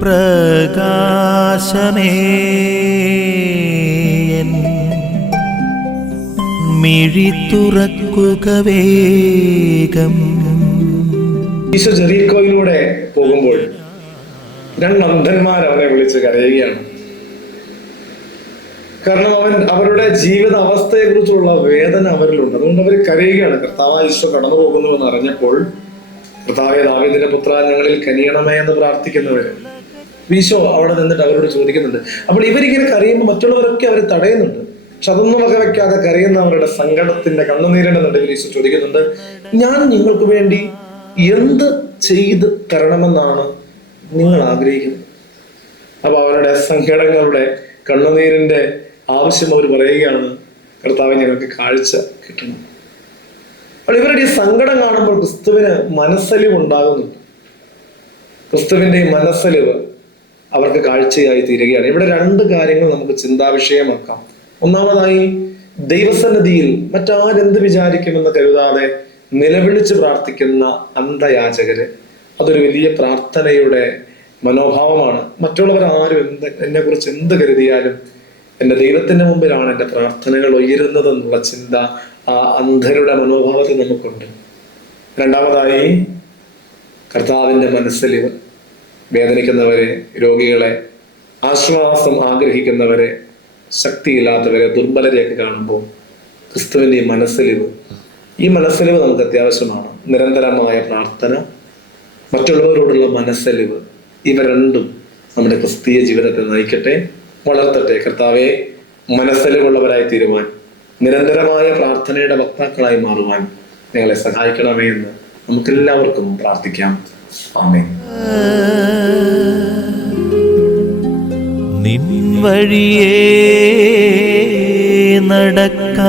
പ്രകാശമേ. മിഴി തുറക്കുക വേഗം. ഈശോ ജെറീക്കോയിലൂടെ പോകുമ്പോൾ രണ്ട് അന്ധന്മാർ അവനെ വിളിച്ച് കരയുകയാണ്. കാരണം അവൻ അവരുടെ ജീവിത അവസ്ഥയെ കുറിച്ചുള്ള വേദന അവരിലുണ്ട്. അതുകൊണ്ട് അവർ കരയുകയാണ്. കർത്താവ് ഈശോ കടന്നു പോകുന്നു എന്ന് അറിഞ്ഞപ്പോൾ കർത്താവെ ദാവീദിന്റെ പുത്ര ഞങ്ങളിൽ കനിയണമേ എന്ന് പ്രാർത്ഥിക്കുന്നവര് ഈശോ അവിടെ നിന്നിട്ട് അവരോട് ചോദിക്കുന്നുണ്ട്. അപ്പോൾ ഇവരിങ്ങനെ കരയുമ്പോൾ മറ്റുള്ളവരൊക്കെ അവർ തടയുന്നുണ്ട്. പക്ഷെ അതൊന്നും വകവെക്കാതെ കരയുന്നവരുടെ സങ്കടത്തിന്റെ കണ്ണുനീരിന്റെ നടുവിൽ ഈശോ ചോദിക്കുന്നുണ്ട് ഞാൻ നിങ്ങൾക്ക് വേണ്ടി എന്ത് ചെയ്ത് തരണമെന്നാണ് നിങ്ങൾ ആഗ്രഹിക്കുന്നത്? അപ്പൊ അവരുടെ സങ്കടങ്ങളുടെ കണ്ണുനീരിന്റെ ആവശ്യം അവർ പറയുകയാണ് കർത്താവ് ഞങ്ങൾക്ക് കാഴ്ച കിട്ടണം. അപ്പോൾ ഇവരുടെ ഈ സങ്കടം കാണുമ്പോൾ ക്രിസ്തുവിന് മനസ്സലിവ് ഉണ്ടാകുന്നുണ്ട് ക്രിസ്തുവിന്റെ ഈ മനസ്സലിവ് അവർക്ക് കാഴ്ചയായി തീരുകയാണ്. ഇവിടെ രണ്ട് കാര്യങ്ങൾ നമുക്ക് ചിന്താവിഷയമാക്കാം. ഒന്നാമതായി ദൈവസന്നിധിയിൽ മറ്റാരെന്ത് വിചാരിക്കുമെന്ന് കരുതാതെ നിലവിളിച്ച് പ്രാർത്ഥിക്കുന്ന അന്ധയാചകര് അതൊരു വലിയ പ്രാർത്ഥനയുടെ മനോഭാവമാണ്. മറ്റുള്ളവർ ആരും എന്ത് എന്നെ കുറിച്ച് എന്ത് കരുതിയാലും എന്റെ ദൈവത്തിന്റെ മുമ്പിലാണ് എന്റെ പ്രാർത്ഥനകൾ ഉയരുന്നത് എന്നുള്ള ചിന്ത ആ അന്ധരുടെ മനോഭാവത്തിൽ നമുക്കുണ്ട്. രണ്ടാമതായി കർത്താവിന്റെ മനസ്സലിവ് വേദനിക്കുന്നവരെ രോഗികളെ ആശ്വാസം ആഗ്രഹിക്കുന്നവരെ ശക്തിയില്ലാത്തവരെ ദുർബലരെയൊക്കെ കാണുമ്പോൾ ക്രിസ്തുവിന്റെ ഈ മനസ്സലിവ് ഈ മനസ്സലിവ് നമുക്ക് അത്യാവശ്യമാണ്. നിരന്തരമായ പ്രാർത്ഥന മറ്റുള്ളവരോടുള്ള മനസ്സലിവ് ഇവ രണ്ടും നമ്മുടെ ക്രിസ്തീയ ജീവിതത്തെ നയിക്കട്ടെ വളർത്തട്ടെ. കർത്താവെ മനസ്സലിവുള്ളവരായി തീരുവാൻ നിരന്തരമായ പ്രാർത്ഥനയുടെ വക്താക്കളായി മാറുവാൻ ഞങ്ങളെ സഹായിക്കണമേ എന്ന് നമുക്കെല്ലാവർക്കും പ്രാർത്ഥിക്കാം. ആമേൻ. വഴിയേ നടക്ക